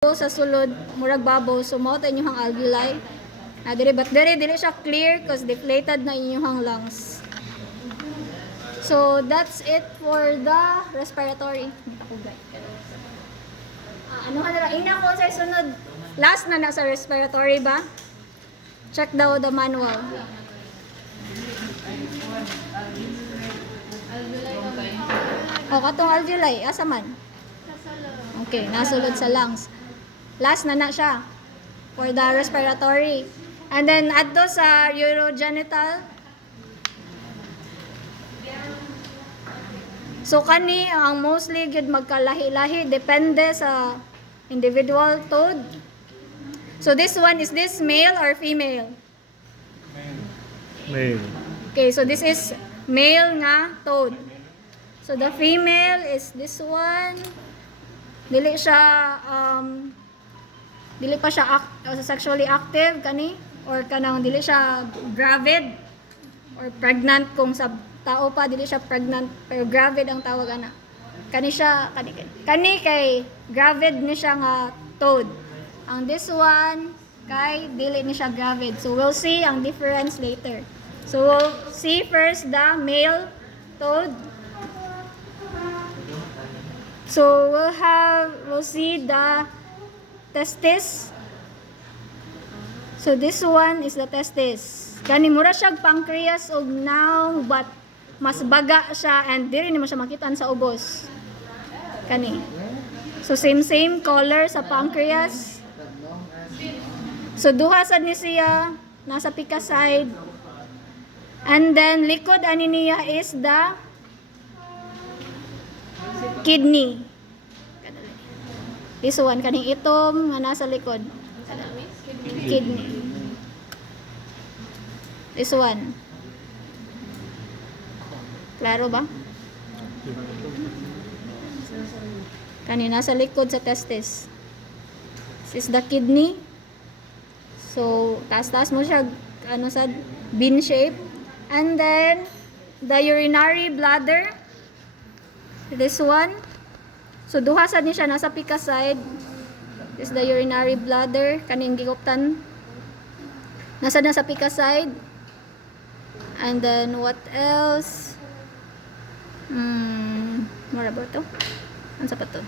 sa sulod murag babow, so mao ta inyong alveoli na dire, but dili siya clear because deflated na inyong lungs. So that's it for the respiratory. Ano ka na ina ko sa sunod, last na sa respiratory ba? Check daw the manual. O katong alveoli asa man? Okay, nasulod sa lungs. Last na siya for the respiratory. And then adto sa urogenital. So kani ang mostly gyud magkalahi-lahi depende sa individual toad. So this one, is this male or female? Male. Okay, so this is male nga toad. So the female is this one. Dili pa siya sexually active kani, or kanang dili siya gravid or pregnant. Kung sa tao pa dili siya pregnant pero gravid ang tawag ana. Kani kay gravid ni siya nga toad. Ang this one kay dili ni siya gravid. So we'll see ang difference later. So we'll see first the male toad. So we'll see the testis. So this one is the testis. Kani mura siya pancreas og naong, but mas baga siya and diri nimo siya makitaan sa ubos. Kani. So same color sa pancreas. So duha sad ni siya nasa pika side. And then likod ani niya is the kidney. This one kaning itom nga nasa likod. Kidney. This one. Klaro ba? Kani nasa likod sa testis. This is the kidney. So taas-taas mo siya sa bean shape. And then the urinary bladder. This one. So duha sad ni siya nasa pika side. This is the urinary bladder kaning gikuptan. Nasa pika side. And then what else? Mura ba to? Ano pa to?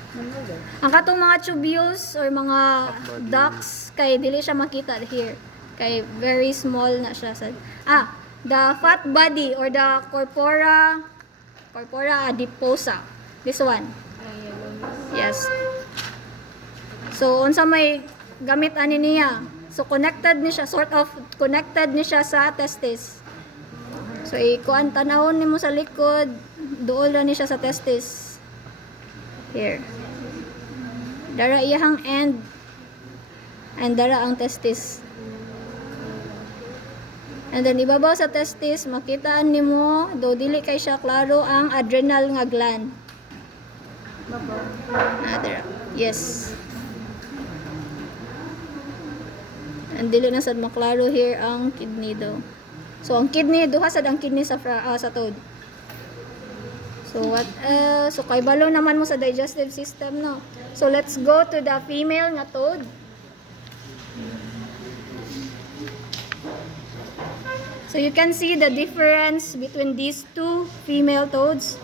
Ang katong mga tubules or mga ducts kay dili siya makita here. Kay very small na siya sad. The fat body or the corpora adiposa. This one. Yes. So unsa may gamit ani niya? So connected ni siya, sort of connected ni siya sa testis. So ikuan tanawon nimo sa likod, duol ra ni siya sa testis. Here. Dara iyang end and dara ang testis. And then ibabaw sa testis makitaan nimo do dili kay siya klaro ang adrenal nga gland. There. Yes. And dili na sad maklaro here ang kidney do. So ang kidney duha sad ang kidney sa toad. So what else? So kay balo naman mo sa digestive system no. So let's go to the female nga toad. So you can see the difference between these two female toads.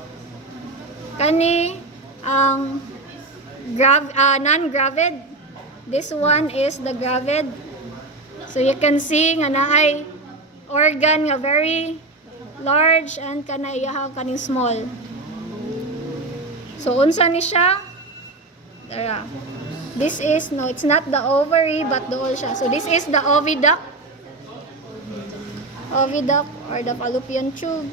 Kani ang non-gravid. This one is the gravid. So you can see nga naay organ nga very large and kanaiyaha kaning small. So unsa ni siya? Dara. This is it's not the ovary but duol siya. So this is the oviduct. Oviduct or the fallopian tube.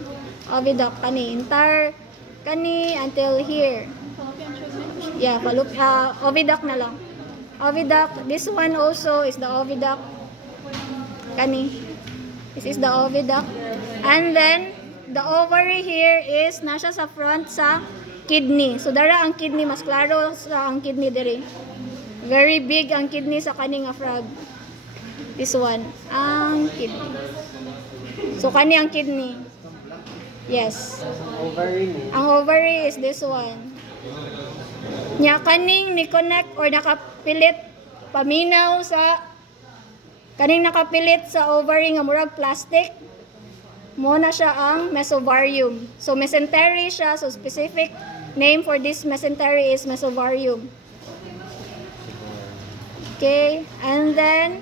Oviduct kani entire kani until here. Yeah, oviduct na lang. Oviduct. This one also is the oviduct. Kani. This is the oviduct. And then the ovary here is nasa sa front sa kidney. So dara ang kidney, mas klaro sa ang kidney diri. Very big ang kidney sa kaning frog. This one, ang kidney. So kani ang kidney. Yes. Ang ovary is this one. Nya kaning ni connect or nakapilit paminaw sa kaning nakapilit sa ovary nga murag plastic mo na siya ang mesovarium. So mesentery siya, so specific name for this mesentery is mesovarium. Okay, and then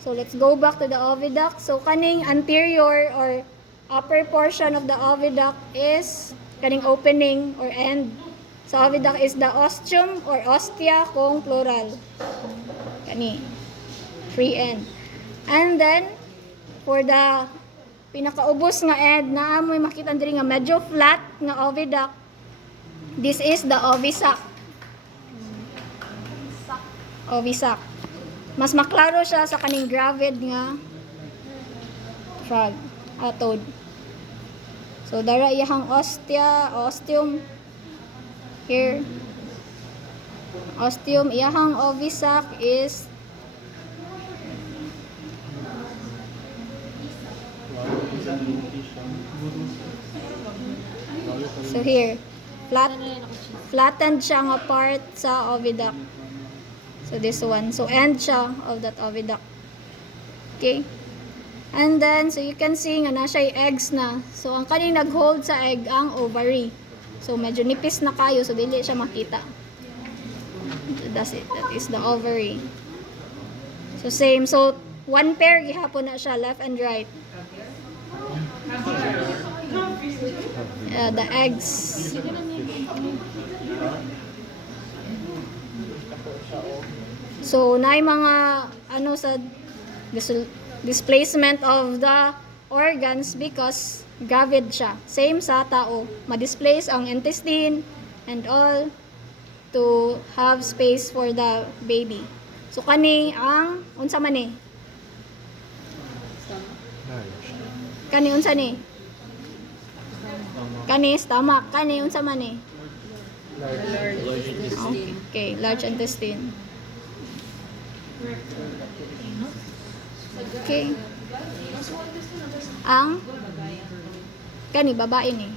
so let's go back to the oviduct. So kaning anterior or upper portion of the oviduct is kaning opening or end. So oviduct is the ostium or ostia kung plural. Kani free end. And then for the pinakaubos nga end na amoy makita diri nga medyo flat nga oviduct. This is the ovisac. Ovisac. Mas maklaro siya sa kaning gravid nga frog, toad. So dara iyang ostium here. Ostium iyang ovisac is so here flattened siya nga part sa oviduct. So this one. So end siya of that oviduct. Okay? And then, so you can see nga na siya eggs na. So ang kaning nag-hold sa egg ang ovary. So medyo nipis na kayo, so dili siya makita. So that's it. That is the ovary. So same. So one pair gihapon na siya, left and right. The eggs. So, naay mga ano sa displacement of the organs because gravid siya. Same sa tao. Ma-displace ang intestine and all to have space for the baby. So, kani ang unsa man ni? Kani unsa ni? Kani stomach. Kani unsa man ni? Okay, large intestine. Okay. Ang kani babae ni.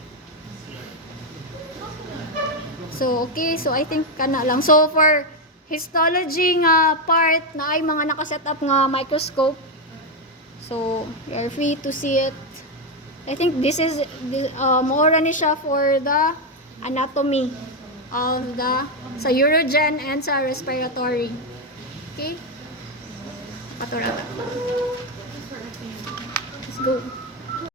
So okay, so I think kana lang. So for histology nga part na ay mga naka-set up nga microscope. So you are free to see it. I think this is more ni siya for the anatomy of the sa urogen and sa respiratory. Okay? Paturata. Let's go.